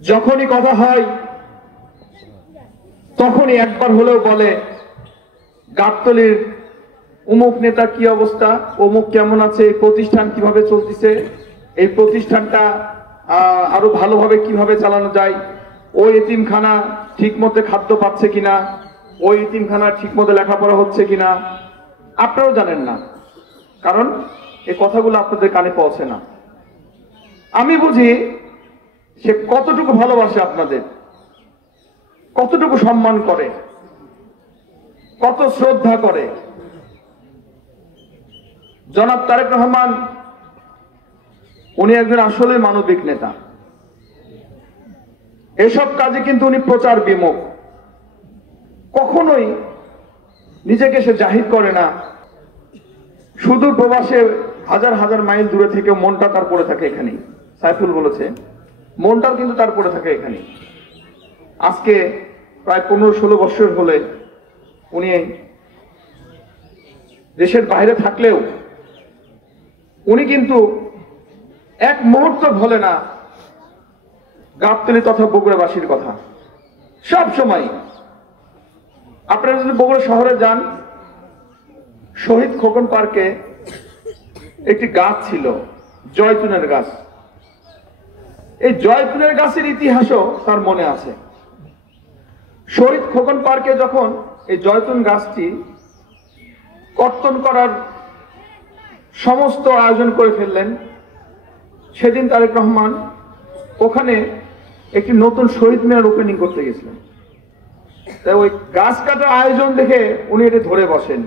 যখনই কথা হয় তখনই একবার হলেও বলে গাবতলীর অমুক নেতা কি অবস্থা, অমুক কেমন আছে, এই প্রতিষ্ঠান কিভাবে চলতেছে, এই প্রতিষ্ঠানটা আরো ভালোভাবে কিভাবে চালানো যায়, ওই এতিমখানা ঠিক মতো খাদ্য পাচ্ছে কিনা, ওই এতিমখানা ঠিক মতো লেখাপড়া হচ্ছে কিনা আপনারাও জানেন না, কারণ এই কথাগুলো আপনাদের কানে পৌঁছে না। আমি বুঝি সে কতটুকু ভালোবাসে আপনাদের, কতটুকু সম্মান করে, কত শ্রদ্ধা করে। জনাব তারেক রহমান উনি একজন আসলে মানবিক নেতা। এসব কাজে কিন্তু উনি প্রচার বিমুখ, কখনোই নিজেকে সে জাহির করে না। সুদূর প্রবাসে হাজার হাজার মাইল দূরে থেকে মনটা তার পড়ে থাকে এখানে। সাইফুল বলেছে মনটা কিন্তু তার পড়ে থাকে এখানে। আজকে প্রায় 15-16 বছর হলে উনি দেশের বাইরে থাকলেও উনি কিন্তু এক মুহূর্ত ভোলে না গাবতলী তথা বগুড়াবাসীর কথা। সব সময় আপনারা যদি বগুড়া শহরে যান, শহীদ খোকন পার্কে একটি গাছ ছিল, জয়তুনের গাছ। এই জয়তুনের গাছের ইতিহাসও তার মনে আছে। শহীদ খোকন পার্কে যখন এই জয়তুন গাছটি কর্তন করার সমস্ত আয়োজন করে ফেললেন, সেদিন তারেক রহমান ওখানে একটি নতুন শহীদ মিনার ওপেনিং করতে গেছিলেন। তাই ওই গাছ কাটার আয়োজন দেখে উনি এটা ধরে বসেন,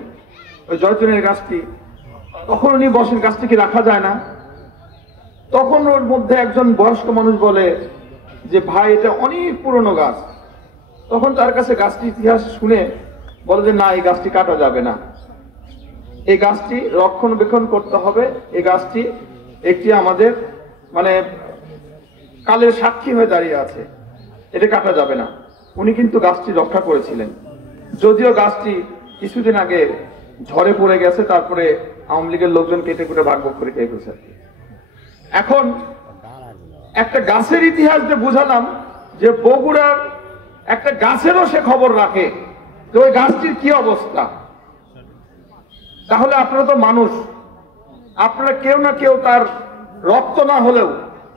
ওই জয়তুনের গাছটি। তখন উনি বসেন, গাছটি কি রাখা যায় না? তখন ওর মধ্যে একজন বয়স্ক মানুষ বলে যে ভাই এটা অনেক পুরনো গাছ। তখন তার কাছে গাছটি ইতিহাস শুনে বলে যে না, এই গাছটি কাটা যাবে না, এই গাছটি রক্ষণাবেক্ষণ করতে হবে, এই গাছটি একটি আমাদের মানে কালের সাক্ষী হয়ে দাঁড়িয়ে আছে, এটা কাটা যাবে না। উনি কিন্তু গাছটি রক্ষা করেছিলেন, যদিও গাছটি কিছুদিন আগে ঝড়ে পড়ে গেছে, তারপরে আওয়ামী লীগের লোকজন কেটে কুটে ভাগ করে খেয়ে গেছে। এখন একটা গাছের ইতিহাস যে বুঝালাম যে বগুড়ার একটা গাছেরও সে খবর রাখে যে ওই গাছটির কি অবস্থা। তাহলে আপনারা তো মানুষ, আপনারা কেউ না কেউ তার রক্ত না হলেও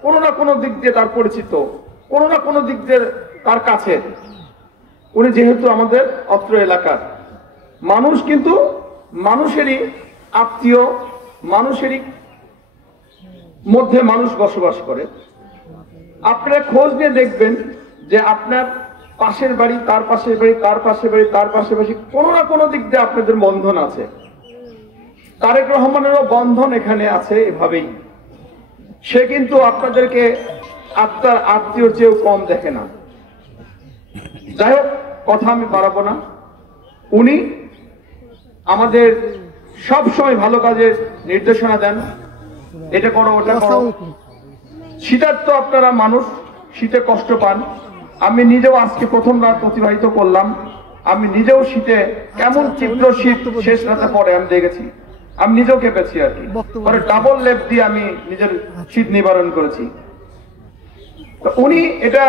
কোনো না কোনো দিক দিয়ে তার পরিচিত, কোনো না কোনো দিক দিয়ে তার কাছে। উনি যেহেতু আমাদের অত্র এলাকার মানুষ, কিন্তু মানুষেরই আত্মীয়, মানুষেরই মধ্যে মানুষ বসবাস করে। আপনারা খোঁজ নিয়ে দেখবেন যে আপনার পাশের বাড়ি, তার পাশের বাড়ি, তার পাশের বাড়ি, তার পাশের বাড়ি, কোনো না কোনো দিক দিয়ে আপনাদের বন্ধন আছে। তারেক রহমানেরও বন্ধন এখানে আছে এভাবেই। সে কিন্তু আপনাদেরকে আপনার আত্মীয়র চেয়েও কম দেখে না। যাই হোক, কথা আমি বাড়াবো না। উনি আমাদের সব সময় ভালো কাজের নির্দেশনা দেন, এটা করো, ওটা করো। শীতের তো আপনারা মানুষ, শীতে কষ্ট পান। আমি নিজেও আজকে প্রথম রাত অতিবাহিত করলাম, আমি নিজেও শীতে কেমন তীব্র শীত শেষ রাতে পরে আমি দেখেছি, আমি নিজেও কেঁপেছি আর কি। পরে ডাবল লেপ দিয়ে আমি নিজের শীত নিবারণ করেছি। তো উনি এটা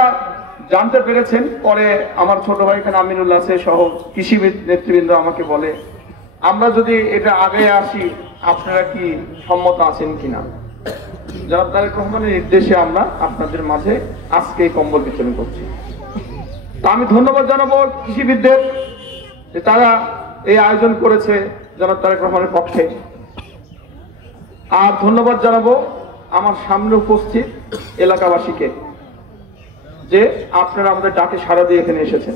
জানতে পেরেছেন। পরে আমার ছোট ভাই এখানে আমিনুল্লাহ সহ কৃষি নেতৃবৃন্দ আমাকে বলে আমরা যদি এটা আগে আসি আপনারা কি সম্মত আছেন কিনা। জনাব তারেক রহমানের নির্দেশে আমরা আপনাদের মাঝে আজকে কম্বল বিতরণ করছি। তো আমি ধন্যবাদ জানাবো কৃষিবিদদের যে তারা এই আয়োজন করেছে জনাব তারেক রহমানের পক্ষে। আর ধন্যবাদ জানাবো আমার সামনে উপস্থিত এলাকাবাসীকে যে আপনারা আমাদের ডাকে সাড়া দিয়ে এখানে এসেছেন।